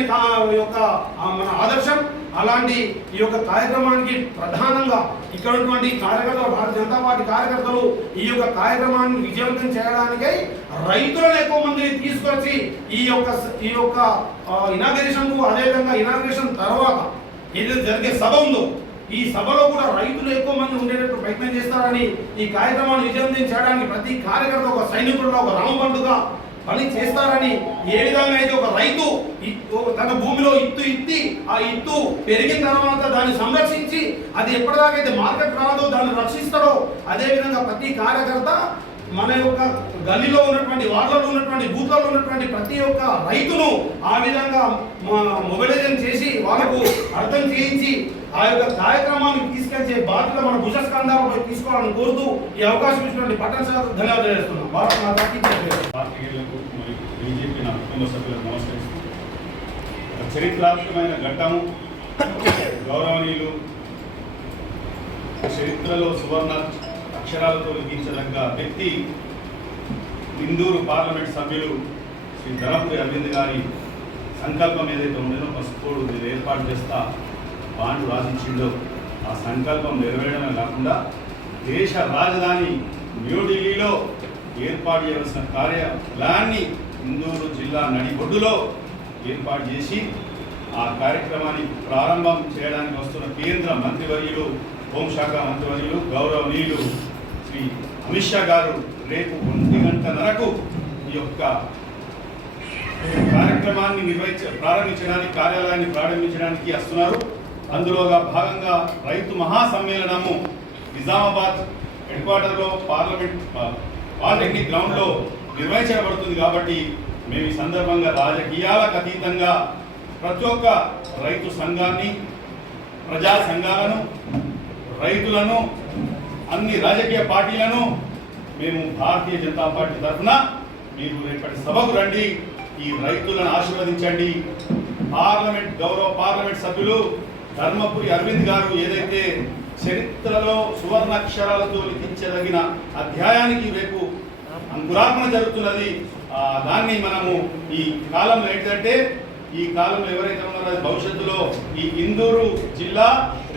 యొక్క మన ఆదర్శం అలాంటి ఈ యొక్క కార్యక్రమానికి ప్రధానంగా ఇక్కడ ఉన్నటువంటి కార్యకర్తలు భారతీయ జనతా పార్టీ కార్యకర్తలు ఈ యొక్క కార్యక్రమాన్ని విజయవంతం చేయడానికై రైతులను ఎక్కువ మందిని తీసుకొచ్చి ఈ యొక్క ఈ యొక్క ఇనాగరేషన్కు అదేవిధంగా ఇనాగ్రేషన్ తర్వాత ఏదైతే జరిగే సభ ఉందో ఈ సభలో కూడా రైతులు ఎక్కువ మంది ఉండేటట్టు ప్రయత్నం చేస్తారని ఈ కార్యక్రమాన్ని విజయవంతం చేయడానికి ప్రతి కార్యకర్త ఒక సైనికుడుగా ఒక రామబంధుగా పని చేస్తారని ఏ విధంగా అయితే ఒక రైతు తన భూమిలో ఇత్తు ఇత్తి ఆ ఇత్తు పెరిగిన తర్వాత దాన్ని సంరక్షించి అది ఎప్పటిదాకైతే మార్కెట్ రాదో దాన్ని రక్షిస్తాడో అదే విధంగా ప్రతి కార్యకర్త మన యొక్క గల్లీలో ఉన్నటువంటి వార్డులో ఉన్నటువంటి బూత్లలో ఉన్నటువంటి ప్రతి ఒక్క రైతును ఆ విధంగా మొబైలైజన్ చేసి వాళ్ళకు అర్థం చేయించి ఆ యొక్క కార్యక్రమాన్ని తీసుకొచ్చే బాధ్యత మన భుజస్కంధాలపై తీసుకోవాలని కోరుతూ ఈ అవకాశం ఇచ్చినటువంటి పట్టణ శాఖకు ధన్యవాదాలు చేస్తున్నాం భారత మాతాకి బీజేపీ నా కుటుంబ సభ్యులకు నమస్కరిస్తూ చరిత్రాత్మకమైన ఘట్టము గౌరవనీయులు చరిత్రలో సువర్ణ అక్షరాలతో లిఖించదగ్గ వ్యక్తి ఇందూరు పార్లమెంట్ సభ్యులు శ్రీ ధనపురి అరవింద్ గారి సంకల్పం ఏదైతే ఉండేదో పసుపోడు మీరు ఏర్పాటు చేస్తా బాండ్ రాసించిందో ఆ సంకల్పం నెరవేరడమే కాకుండా దేశ రాజధాని న్యూఢిల్లీలో ఏర్పాటు చేయవలసిన కార్య ప్లాన్ని ఇందూరు జిల్లా నడిబొడ్డులో ఏర్పాటు చేసి ఆ కార్యక్రమాన్ని ప్రారంభం చేయడానికి వస్తున్న కేంద్ర మంత్రివర్యులు హోంశాఖ మంత్రివర్యులు గౌరవనీయులు శ్రీ అమిత్ షా గారు రేపు ఒంటి గంటన్నరకు ఈ యొక్క కార్యక్రమాన్ని నిర్వహించ ప్రారంభించడానికి కార్యాలయాన్ని ప్రారంభించడానికి వస్తున్నారు. అందులోగా భాగంగా రైతు మహాసమ్మేళనము నిజామాబాద్ హెడ్ క్వార్టర్లో పార్లమెంట్ పాలిటెక్నిక్ గ్రౌండ్లో నిర్వహించబడుతుంది కాబట్టి మేము ఈ సందర్భంగా రాజకీయాలకు అతీతంగా ప్రతి ఒక్క రైతు సంఘాన్ని ప్రజా సంఘాలను రైతులను అన్ని రాజకీయ పార్టీలను మేము భారతీయ జనతా పార్టీ తరఫున మీరు రేపటి సభకు రండి ఈ రైతులను ఆశీర్వదించండి. పార్లమెంట్ గౌరవ పార్లమెంట్ సభ్యులు ధర్మపురి అరవింద్ గారు ఏదైతే చరిత్రలో సువర్ణాక్షరాలతో లిఖించదగిన అధ్యాయానికి రేపు అంకురార్పణ జరుగుతున్నది దాన్ని మనము ఈ కాలంలో ఏంటంటే ఈ కాలంలో ఎవరైతే ఉన్నారో అది భవిష్యత్తులో ఈ ఇందూరు జిల్లా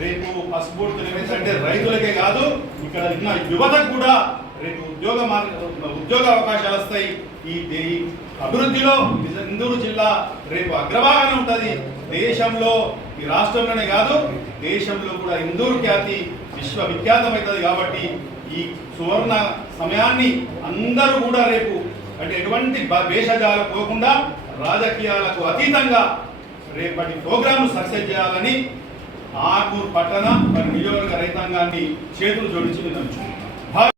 రేపు పసుపూర్తి అంటే రైతులకే కాదు ఇక్కడ ఉన్న యువతకు కూడా రేపు ఉద్యోగ ఉద్యోగ అవకాశాలు వస్తాయి. ఈ అభివృద్ధిలో ఇందూరు జిల్లా రేపు అగ్రభాగానే ఉంటుంది. దేశంలో ఈ రాష్ట్రంలోనే కాదు దేశంలో కూడా ఇందూరు ఖ్యాతి విశ్వవిఖ్యాతమవుతుంది కాబట్టి ఈ సువర్ణ సమయాన్ని అందరూ కూడా రేపు అంటే ఎటువంటి భేషజాలు పోకుండా రాజకీయాలకు అతీతంగా రేపటి ప్రోగ్రాం సక్సెస్ చేయాలని ఆకూరు పట్టణ మరి నియోజక రైతాంగాన్ని చేతులు జోడించి విన్నవించుకుంటున్నాను